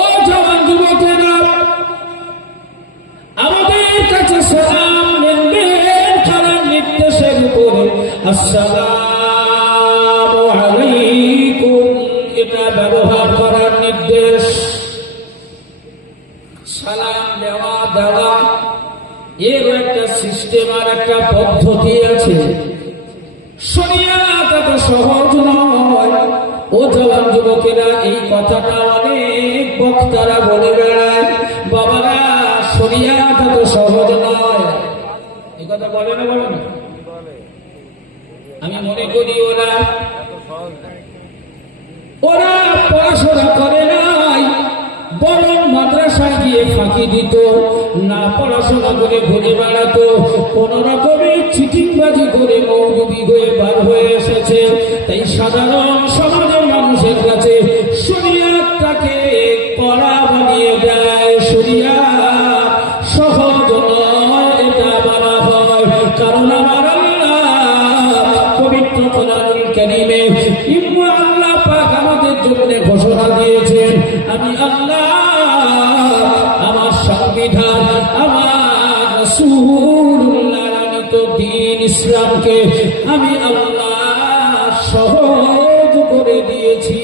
ও জওয়ান যুবকেরা, আমাদের কাছে সালাম নেবেন খারাপ নির্দেশের উপরে, আসসালামু এটা ব্যবহার করার নির্দেশ। সালাম দেওয়া দেওয়া এর একটা সিস্টেম আর একটা পদ্ধতি আছে। শরিয়াত এত সহজ নয়। ও জওয়ান যুবকেরা, এই কথাটা অনেক বক্তারা বলে বেড়ায়। বাবারা শরিয়াত এত সহজ নয়। এই কথা বলে না বলে আমি মনে করি ওরা ওরা পড়াশোনা করে নাই, বরং মাদ্রাসায় গিয়ে ফাঁকি দিত। না পড়াশোনা করে ঘুরে বেড়াতো। কোন রকমের চিটিংবাজি করে মৌলবি হয়ে বার হয়ে এসেছে। তাই সাধারণ সমাজের মানুষের কাছে শরিয়াতটাকে কড়া বানিয়ে দেয়। শরিয়া সহজ নয়, এটা হয়। কারণ আমার আল্লাহ পবিত্র ইম্মু আল্লাহ পাক আমাদের জন্য ঘোষণা দিয়েছেন, আমি আল্লাহ আমার সংবিধান, আমার রাসূলুল্লাহ আনিত দ্বীন ইসলামকে আমি আল্লাহ সহজ করে দিয়েছি।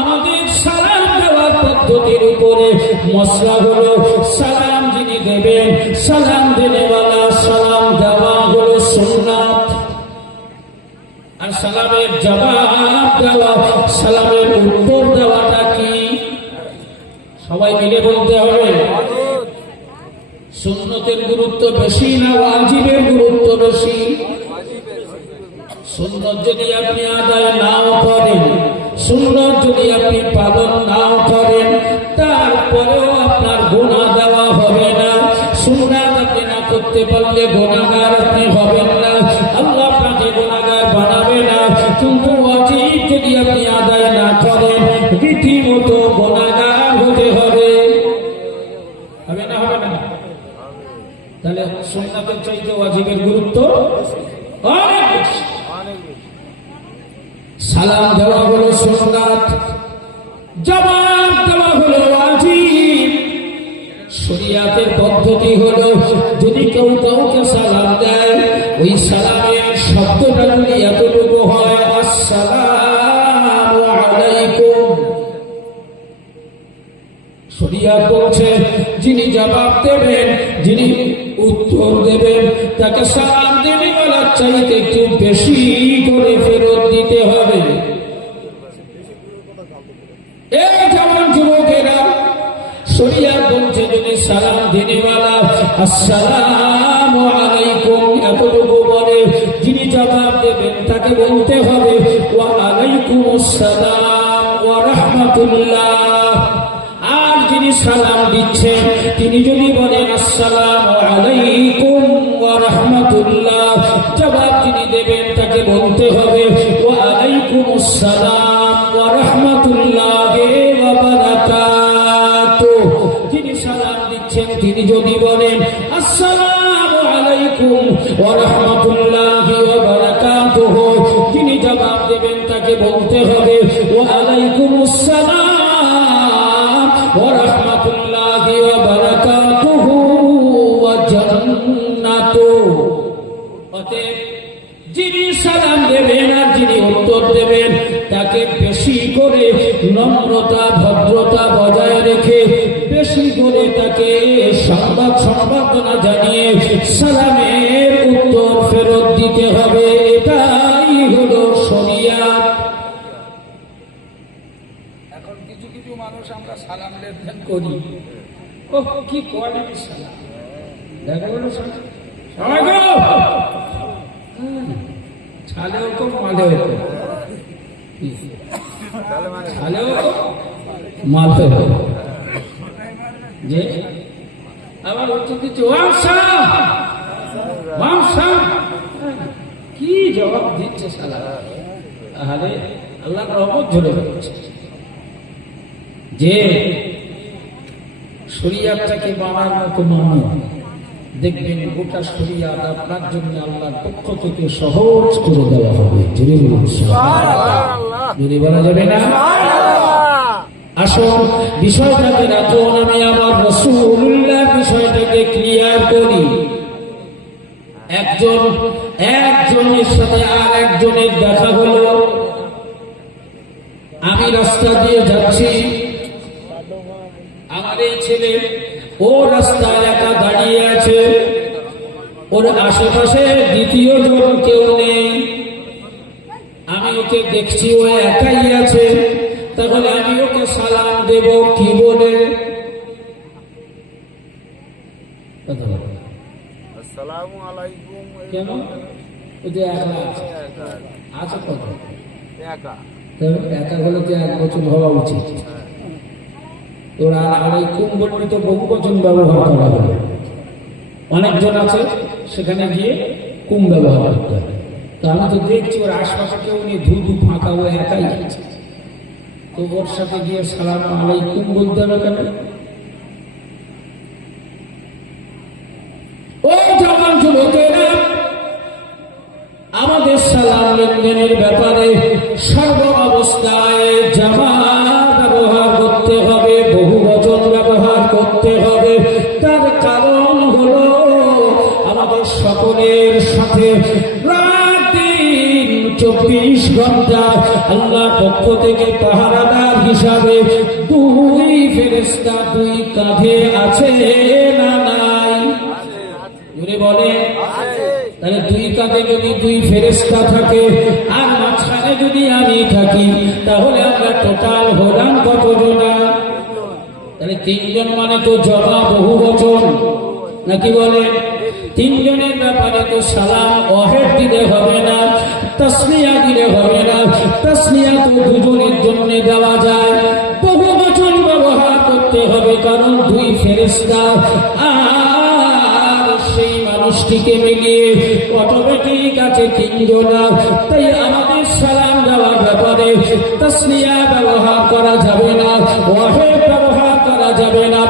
আমাদের সালাম দেওয়ার পদ্ধতির যিনি দেবেন, সালাম দেনেওয়ালা, সালাম দেওয়া হলো সুন্নাত। আর সালামের জবাব দেওয়া, সালামের উত্তর দেওয়াটা কি? সবাই মিলে বলতে হবে সুন্নতের গুরুত্ব বেশি না ওয়াজিবের গুরুত্ব বেশি? সুন্নত যদি আপনি আদায় নাও করেন, সুন্নত যদি আপনি পালন নাও করেন, তারপরেও আপনার গুণা দেওয়া হবে না। সুন্নাত আপনি না করতে পারলে গুণাগার আপনি হবেন না। তাহলে সুন্নাতের চাইতে ওয়াজিবের গুরুত্ব সালাম দেওয়া হলো সোমনাথ। জবাব দেওয়া হলো ওয়াজিব। শরিয়াতের পদ্ধতি হলো, যদি কেউ কাউকে সালাম দেয়, ওই সালামের শব্দটা যদি এতটুকু উত্তর দেবেন তাকে সালাম দেবে বলার চাইতে একটু বেশি করে ফেরত দিতে হবে। তাকে বলতে হবে, ওয়া আলাইকুম আসসালাম ওয়া রাহমাতুল্লাহ। সালাম দিচ্ছেন তিনি যদি বলেন, আসসালাম আলাইকুম ওয়া রাহমাতুল্লাহ জবাব তিনি দেবেন, তাকে বলতে হবে, ওয়া আলাইকুম আসসালাম ওয়া রাহমাতুল্লাহ ওয়া বারাকাতুহু যিনি সালাম দিচ্ছেন, তিনি যদি বলেন, আসসালামু আলাইকুম ওয়া রাহমাতুল্লাহ ওয়া বারাকাতুহু যিনি জবাব দেবেন, তাকে বলতে হবে, ওয়া আলাইকুম আসসালাম সালাম দেবেন আর যিনি উত্তর দেবেন তাকে বেশি করে নম্রতা ভদ্রতা বজায় রেখে বেশি করে তাকে সংবাদ সম্বর্ধনা জানিয়ে সালামের উত্তর ফেরত দিতে হবে। এটাই হলো শরিয়াত এখন কিছু কিছু মানুষ আমরা সালাম লেনদেন করি। ও কি কোয়ালিটি সালাম। দেখা গেল সালাম। কি জবাব দিচ্ছে সালা তাহলে আল্লাহ রহমত ঝরে পড়ছে। যে শরিয়াতটাকে মানার মতো মানুষ দেখবেন গোটা শরিয়াত আপনার জন্য আল্লাহর পক্ষ থেকে সহজ করে দেওয়া হবে। বলুন বলা যাবে না? আসল বিষয়টাকে রাখুন আমি আমার রসুল্লাহ বিষয়টাকে ক্লিয়ার করি। একজন একজনের সাথে আর একজনের দেখা হলো। আমি রাস্তা দিয়ে যাচ্ছি। আমার এই ছেলে ও রাস্তায় একা দাঁড়িয়ে আছে। ওর আশেপাশে দ্বিতীয় জন কেউ নেই। আমি ওকে দেখছি ও একাই আছে। তাহলে আমি ওকে সালাম দেব কি বলে? আসসালামু আলাইকুম। কেন? একা আছে। কত? একা। একা হলে তো এক বছর হওয়া উচিত। তোর আর আড়াইকুম বললি তো বহু বচন ব্যবহার করা হবে। অনেকজন আছে, সেখানে গিয়ে কুম ব্যবহার করতে হবে। তো তো দেখছি ওর আশপাশে কেউ নেই ধু ধু ফাঁকা, ও একাই আছে। তো ওর সাথে গিয়ে সালাম আলাইকুম বলতে হবে কেন? আমাদের সালাম লেনদেনের ব্যাপারে সর্ব সকলের সাথে চব্বিশ ঘণ্টা আল্লাহর পক্ষ থেকে পাহারাদার হিসাবে দুই ফেরেস্তা দুই কাঁধে আছে না নাই? বলে তাহলে দুই কাঁধে যদি দুই ফেরেস্তা থাকে আর মাঝখানে যদি আমি থাকি, তাহলে আমরা টোটাল হলাম কতজনা? তাহলে তিনজন মানে তো জমা বহু বচন নাকি বলে তিনজনের ব্যাপারে তো সালাম অহের দিলে হবে না তসমিয়া দিলে হবে না তসমিয়া তো দুজনের জন্য দেওয়া যায়। বহু বচন ব্যবহার করতে হবে, কারণ দুই ফেরেস্তা করা যাবে না ব্যবহার করা যাবে না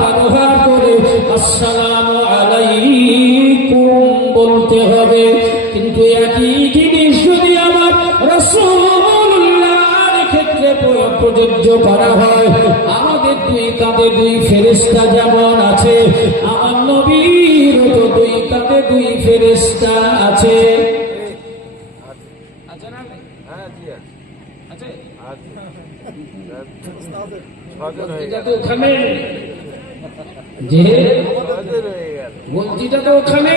ব্যবহার করে আসসালামু বলতে হবে। কিন্তু একই জিনিস যদি আমার রসুল্লাহর ক্ষেত্রে প্রযোজ্য করা হয় আমাদের দুই কাঁধে দুই ফেরেস্তা যেমন আছে আমার নবীর তো দুই কাঁধে দুই ফেরেস্তা আছে। হ্যাঁ ওখানে। যে বলছিটা তো ওখানে।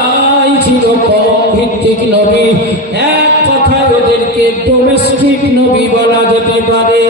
ছিল কম ভিত্তিক নবী। এক কথায় ওদেরকে ডোমেস্টিক নবী বলা যেতে পারে।